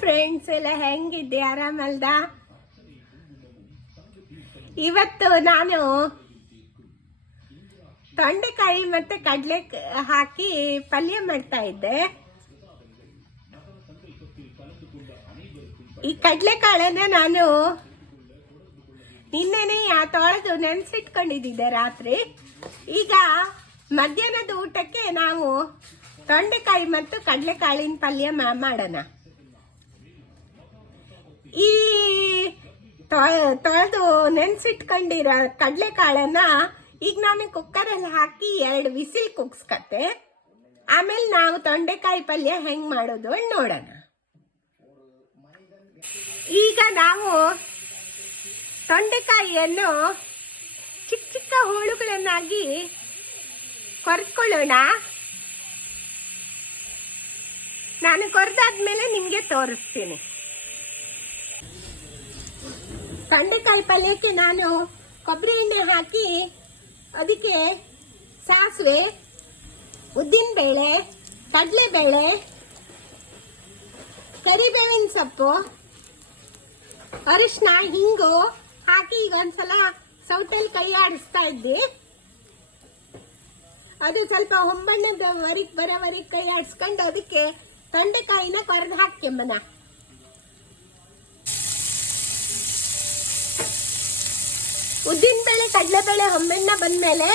Friends ಎಲ್ಲ ಹೆಂಗಿದ್ದೆ, ಆರಾಮಲ್ದ? ಇವತ್ತು ನಾನು ತೊಂಡೆಕಾಯಿ ಮತ್ತೆ ಕಡಲೆ ಹಾಕಿ ಪಲ್ಯ ಮಾಡ್ತಾ ಇದ್ದೆ. ಈ ಕಡಲೆಕಾಳನ್ನ ನಾನು ನಿನ್ನೆನೆ ತೊಳೆದು ನೆನೆಸಿಟ್ಕೊಂಡಿದ್ದೆ ರಾತ್ರಿ. ಈಗ ಮಧ್ಯಾಹ್ನದ ಊಟಕ್ಕೆ ನಾವು ತೊಂಡೆಕಾಯಿ ಮತ್ತು ಕಡಲೆಕಾಳಿನ ಪಲ್ಯ ಮಾಡೋಣ. ಈ ತೊಳೆದು ನೆನೆಸಿಟ್ಕೊಂಡಿರೋ ಕಡಲೆಕಾಳನ್ನ ಈಗ ನಾನು ಕುಕ್ಕರಲ್ಲಿ ಹಾಕಿ 2 ವಿಸಿಲ್ ಕುಗ್ಸ್ಕತ್ತೆ. ಆಮೇಲೆ ನಾವು ತೊಂಡೆಕಾಯಿ ಪಲ್ಯ ಹೆಂಗ್ ಮಾಡೋದು ನೋಡೋಣ. ಈಗ ನಾವು ತೊಂಡೆಕಾಯಿಯನ್ನು ಚಿಕ್ಕ ಚಿಕ್ಕ ಹೋಳುಗಳನ್ನಾಗಿ ಕೊರೆಸ್ಕೊಳ್ಳೋಣ. ನಾನು ಕೊರೆದಾದ್ಮೇಲೆ ನಿಮ್ಗೆ ತೋರಿಸ್ತೀನಿ. ತೊಂಡೆಕಾಯಿ ಪಲ್ಯಕ್ಕೆ ನಾನು ಕೊಬ್ಬರಿ ಎಣ್ಣೆ ಹಾಕಿ ಅದಕ್ಕೆ ಸಾಸಿವೆ, ಉದ್ದಿನಬೇಳೆ, ಕಡಲೆಬೇಳೆ, ಕರಿಬೇವಿನ ಸೊಪ್ಪು, ಅರಿಶಿನ, ಹಿಂಗು ಹಾಕಿ ಈಗ ಒಂದ್ಸಲ ಸೌಟಲ್ಲಿ ಕೈ ಆಡಿಸ್ತಾ ಇದ್ದೆ. ಅದು ಸ್ವಲ್ಪ ಹೊಂಬಣ್ಣದವರೆಗೆ ಬರೋವರೆಗೆ ಕೈ ಆಡಿಸ್ಕೊಂಡು ಅದಕ್ಕೆ ತೊಂಡೆಕಾಯಿನ ಕೊರೆದು ಹಾಕ್ಕೆಂಬನ. ಉದ್ದಿನಬೇಳೆ, ಕಡಲೆಬೇಳೆ ಹೊಂಬಣ್ಣ ಬಂದ್ಮೇಲೆ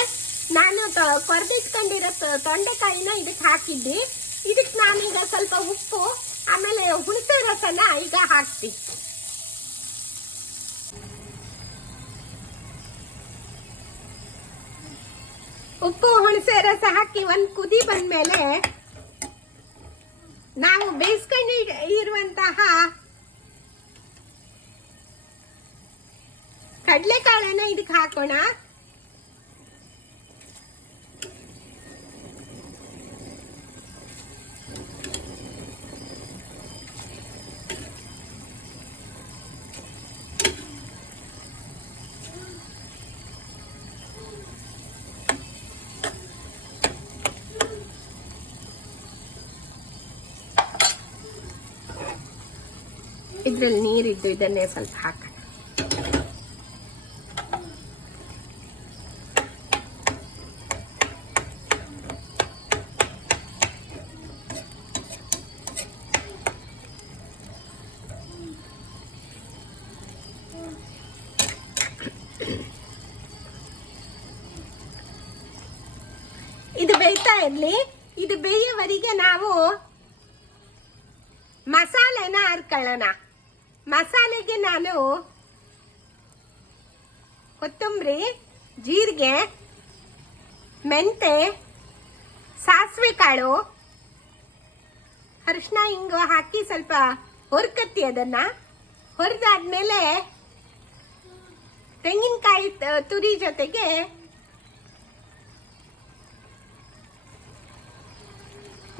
ನಾನು ಕೊರೆದಿಟ್ಕೊಂಡಿರೋ ತೊಂಡೆಕಾಯಿನ ಇದಕ್ಕೆ ಹಾಕಿದ್ದಿ. ಇದಕ್ಕೆ ನಾನೀಗ ಸ್ವಲ್ಪ ಉಪ್ಪು ಆಮೇಲೆ ಹುಣಸೆ ರಸನ ಈಗ ಹಾಕ್ತೀನಿ. ಉಪ್ಪು ಹುಣಸೆ ರಸ ಹಾಕಿ ಒಂದು ಕುದಿ ಬಂದ್ಮೇಲೆ ನಾವು ಬೇಯಿಸ್ಕೊಂಡು ಇರುವಂತಹ ಕಡಲೆಕಾಳನ್ನ ಇದಕ್ಕೆ ಹಾಕೋಣ. ಇದ್ರಲ್ಲಿ ನೀರಿದ್ದು ಇದನ್ನೇ ಸ್ವಲ್ಪ ಹಾಕೋಣ. ಇದು ಬೇಯ್ತಾ ಇರ್ಲಿ. ಇದು ಬೇಯೋವರೆಗೆ ನಾವು ಮಸಾಲೆನ ಹರ್ಕೊಳ್ಳೋಣ. ಮಸಾಲೆಗೆ ನಾನು ಕೊತ್ತಂಬರಿ, ಜೀರಿಗೆ, ಮೆಂತೆ, ಸಾಸಿವೆ ಕಾಳು, ಅರಿಶಿನ, ಹಿಂಗು ಹಾಕಿ ಸ್ವಲ್ಪ ಹುರ್ಕತ್ತಿ. ಅದನ್ನ ಹುರಿದಾದ್ಮೇಲೆ ತೆಂಗಿನಕಾಯಿ ತುರಿ ಜೊತೆಗೆ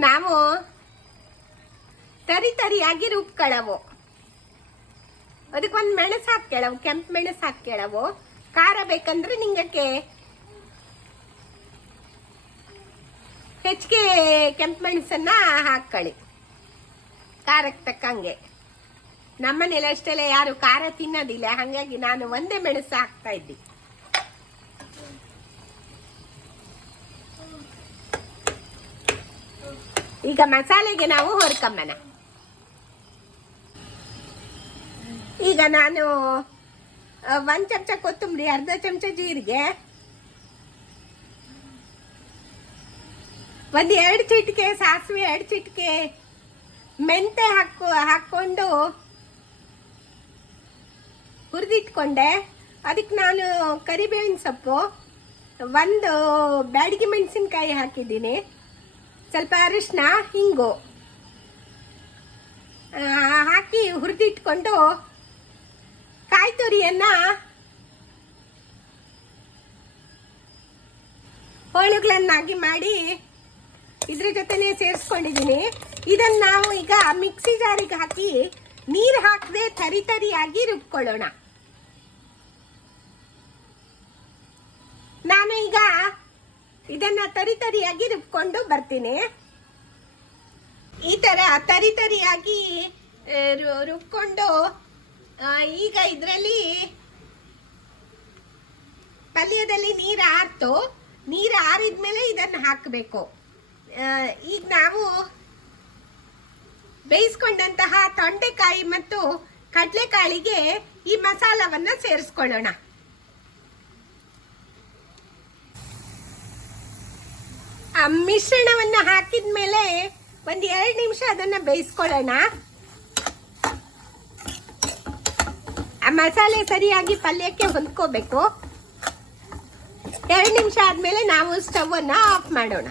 ನಾವು ತರಿಯಾಗಿ ರುಬ್ಕೊಳ್ಳವು. ಅದಕ್ಕೊಂದು ಮೆಣಸು ಹಾಕ್ಕೊಳ್ಳವು, ಕೆಂಪು ಮೆಣಸು ಹಾಕ್ಕೊಳ್ಳವು. ಖಾರ ಬೇಕಂದ್ರೆ ನಿಂಗಕ್ಕೆ ಹೆಚ್ಚಿಗೆ ಕೆಂಪು ಮೆಣಸನ್ನ ಹಾಕೊಳ್ಳಿ, ಖಾರಕ್ಕೆ ತಕ್ಕಂಗೆ. ನಮ್ಮನೇಲಿ ಅಷ್ಟೆಲ್ಲ ಯಾರು ಖಾರ ತಿನ್ನೋದಿಲ್ಲ, ಹಾಗಾಗಿ ನಾನು ಒಂದೇ ಮೆಣಸು ಹಾಕ್ತಾ ಇದ್ದಿ. ಈಗ ಮಸಾಲೆಗೆ ನಾವು ಹೊರ್ಕೊಂಬನ. ಈಗ ನಾನು 1 ಚಮಚ ಕೊತ್ತಂಬರಿ, ಅರ್ಧ ಚಮಚ ಜೀರಿಗೆ, 2 ಚಿಟಿಕೆ ಸಾಸಿವೆ, 2 ಚಿಟಿಕೆ ಮೆಂತೆ ಹಾಕೊಂಡು ಹುರಿದಿಟ್ಕೊಂಡೆ. ಅದಕ್ಕೆ ನಾನು ಕರಿಬೇವಿನ ಸೊಪ್ಪು, 1 ಬ್ಯಾಡಗಿ ಮೆಣಸಿನ್ಕಾಯಿ ಹಾಕಿದ್ದೀನಿ, ಸ್ವಲ್ಪ ಅರಿಶಿನ, ಹಿಂಗು ಹಾಕಿ ಹುರಿದಿಟ್ಕೊಂಡು ಕಾಯಿ ತುರಿಯನ್ನ ಹೋಳುಗಳನ್ನಾಗಿ ಮಾಡಿ ಇದ್ರ ಜೊತೆನೆ ಸೇರಿಸ್ಕೊಂಡಿದ್ದೀನಿ. ಇದನ್ನ ನಾವು ಈಗ ಮಿಕ್ಸಿ ಜಾರಿಗೆ ಹಾಕಿ ನೀರು ಹಾಕದೆ ತರಿಯಾಗಿ ರುಬ್ಕೊಳ್ಳೋಣ. ನಾನು ಈಗ ಇದನ್ನ ತರಿಯಾಗಿ ರುಬ್ಕೊಂಡು ಬರ್ತೀನಿ. ಈ ತರ ತರಿಯಾಗಿ ರುಬ್ಕೊಂಡು ಈಗ ಇದರಲ್ಲಿ ಪಲ್ಯದಲ್ಲಿ ನೀರು ಆರ್ತು, ನೀರು ಆರಿದ್ಮೇಲೆ ಇದನ್ನು ಹಾಕಬೇಕು. ಈಗ ನಾವು ಬೇಯಿಸ್ಕೊಂಡಂತಹ ತೊಂಡೆಕಾಯಿ ಮತ್ತು ಕಡಲೆಕಾಳಿಗೆ ಈ ಮಸಾಲವನ್ನ ಸೇರಿಸ್ಕೊಳ್ಳೋಣ. ಆ ಮಿಶ್ರಣವನ್ನ ಹಾಕಿದ್ಮೇಲೆ ಒಂದ್ 2 ನಿಮಿಷ ಅದನ್ನ ಬೇಯಿಸ್ಕೊಳ್ಳೋಣ. ಆ ಮಸಾಲೆ ಸರಿಯಾಗಿ ಪಲ್ಯಕ್ಕೆ ಹೊಂದ್ಕೋಬೇಕು. 2 ನಿಮಿಷ ಆದ್ಮೇಲೆ ನಾವು ಸ್ಟವ್ ಅನ್ನ ಆಫ್ ಮಾಡೋಣ.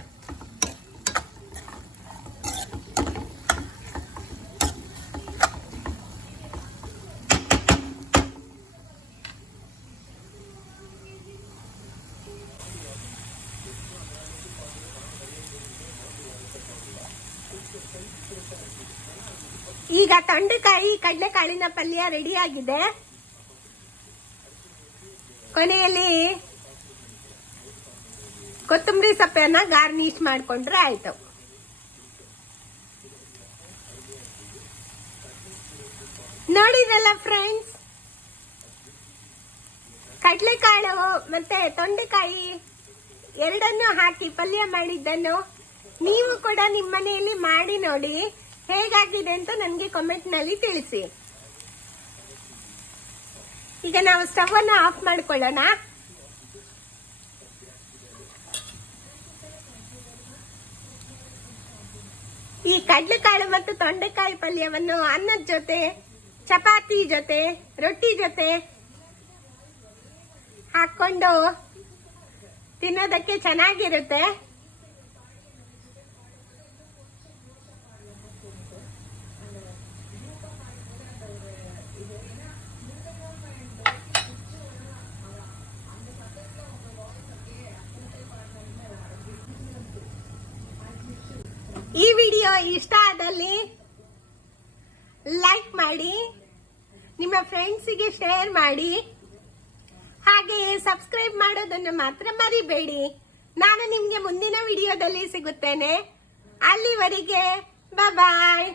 ಈಗ ತೊಂಡೆಕಾಯಿ ಕಡಲೆಕಾಳಿನ ಪಲ್ಯ ರೆಡಿ ಆಗಿದೆ. ಕೊನೆಯಲ್ಲಿ ಕೊತ್ತಂಬರಿ ಸೊಪ್ಪನ್ನ ಗಾರ್ನಿಶ್ ಮಾಡ್ಕೊಂಡ್ರೆ ಆಯ್ತು. ನೋಡಿದ್ರಲ್ಲ ಫ್ರೆಂಡ್ಸ್, ಕಡಲೆಕಾಳು ಮತ್ತೆ ತೊಂಡೆಕಾಯಿ ಎರಡನ್ನೂ ಹಾಕಿ ಪಲ್ಯ ಮಾಡಿದ್ದನ್ನು ನೀವು ಕೂಡ ನಿಮ್ಮ ಮನೆಯಲ್ಲಿ ಮಾಡಿ ನೋಡಿ. ಹೇಗಾಗಿದೆ ಅಂತ ನನಗೆ ಕಾಮೆಂಟ್ ನಲ್ಲಿ ತಿಳಿಸಿ. ಈಗ ನಾವು ಸ್ಟವ್ ಅನ್ನು ಆಫ್ ಮಾಡ್ಕೊಳ್ಳೋಣ. ಈ ಕಡಲೆಕಾಳು ಮತ್ತು ತೊಂಡೆಕಾಯಿ ಪಲ್ಯವನ್ನು ಅನ್ನದ ಜೊತೆ, ಚಪಾತಿ ಜೊತೆ, ರೊಟ್ಟಿ ಜೊತೆ ಹಾಕೊಂಡು ತಿನ್ನೋದಕ್ಕೆ ಚೆನ್ನಾಗಿರುತ್ತೆ. ಈ ವಿಡಿಯೋ ಇಷ್ಟ ಆದಲ್ಲಿ ಲೈಕ್ ಮಾಡಿ, ನಿಮ್ಮ ಫ್ರೆಂಡ್ಸಿಗೆ ಶೇರ್ ಮಾಡಿ, ಹಾಗೆಯೇ ಸಬ್ಸ್ಕ್ರೈಬ್ ಮಾಡೋದನ್ನು ಮಾತ್ರ ಮರಿಬೇಡಿ. ನಾನು ನಿಮ್ಗೆ ಮುಂದಿನ ವಿಡಿಯೋದಲ್ಲಿ ಸಿಗುತ್ತೇನೆ. ಅಲ್ಲಿವರೆಗೆ ಬಾಯ್.